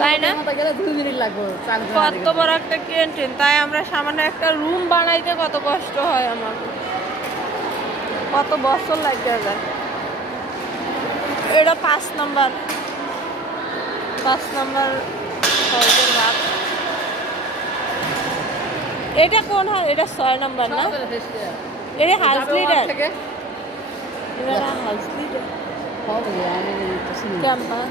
তাই না? কত বড় একটা ক্যান্টিন, তাই আমরা সামান্য একটা রুম বানাইতে কত কষ্ট হয় আমার, কত বছর লাগতে যায়। এটা 5 নম্বর হলের ভাত। এটা কোন হল? এটা 6 নম্বর না? এটা হাউস লিডার, এটা হাউস লিডার ক্যাম্পাস।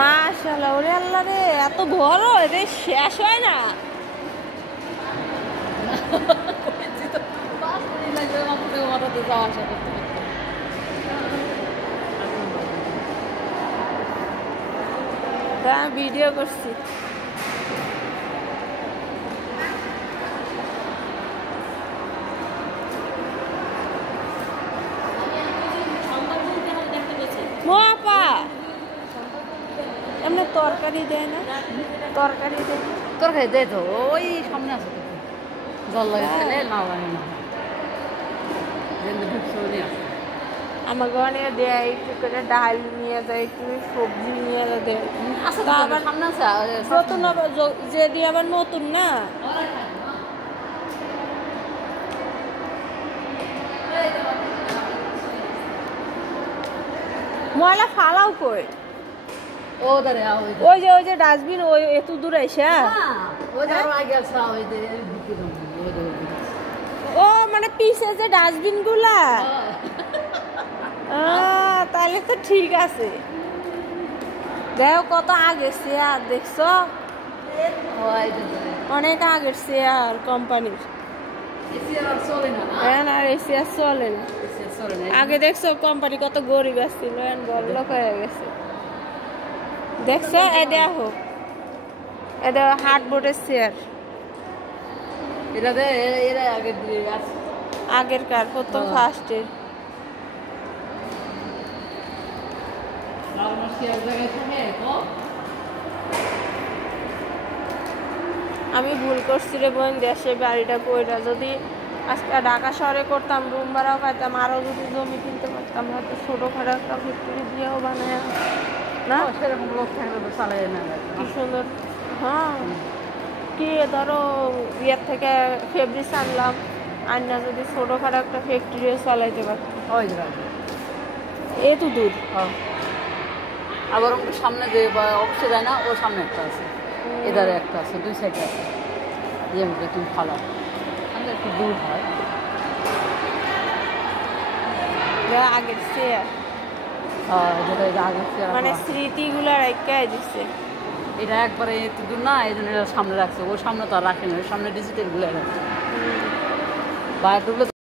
মাশাআল্লাহ, ওরে আল্লাহ রে, এত বড়, এটা শেষ হয় না। ভিডিও করছি। এমনি তরকারি দেয় না? তরকারি দেয় তো, ওই সামনে আছে জল লাগে না লাগে না। আমার ঘরে দেয় একটু করে ডাল নিয়ে যায়, একটু সবজি নিয়ে দেয়। আবার নতুন যে দিয়ে আবার নতুন না, ময়লা ফালাও কই? ওই যে ডাস্টবিন ওই এত দূর আইসা, ও মানে পিছে যে ডাস্টবিন গুলা, তাহলে তো ঠিক আছে। দেখো কত আগের চেয়ার, দেখছো? অনেক আগের চেয়ার কোম্পানির। আর এসি আর চলে না। আগে দেখছো কোম্পানি কত গরিব আসছিল, বড়লোক হয়ে গেছে। দেখছো? দেখো এটা হার্ডবোর্ডের চেয়ার, আগের কার প্রথম ফার্স্টের। আমি ভুল করছি রে বোন, দেশে বাড়িটা কইরা যদি আজকে ঢাকা শহরে করতাম, রুম ভাড়াও পাইতাম, আরো যদি জমি কিনতে পারতাম, হয়তো ছোটখাটো একটা ফ্যাক্টরি দিয়েও বানায় না, সেরকম লোক থাকলে তো চালাই না। কি সুন্দর। হ্যাঁ, কি ধরো ইয়ের থেকে ফেব্রিক্স আনলাম, আন্না যদি ছোটখাটো একটা ফ্যাক্টরিও চালাইতে পারতাম। এত দূর। আবার সামনে যে অফিসে যায় না, ও সামনে একটা আছে, এধারে একটা আছে, 2 সাইডে আছে। একটু ভালো, একটু দূর হয়। আগের চেয়ার, মানে স্মৃতিগুলো রেখে দিচ্ছে। এটা একবারে একটু দূর না, এই জন্য সামনে রাখছে। ওর সামনে তো আর রাখে না, ওর সামনে ডিজিটাল গুলো রাখছে।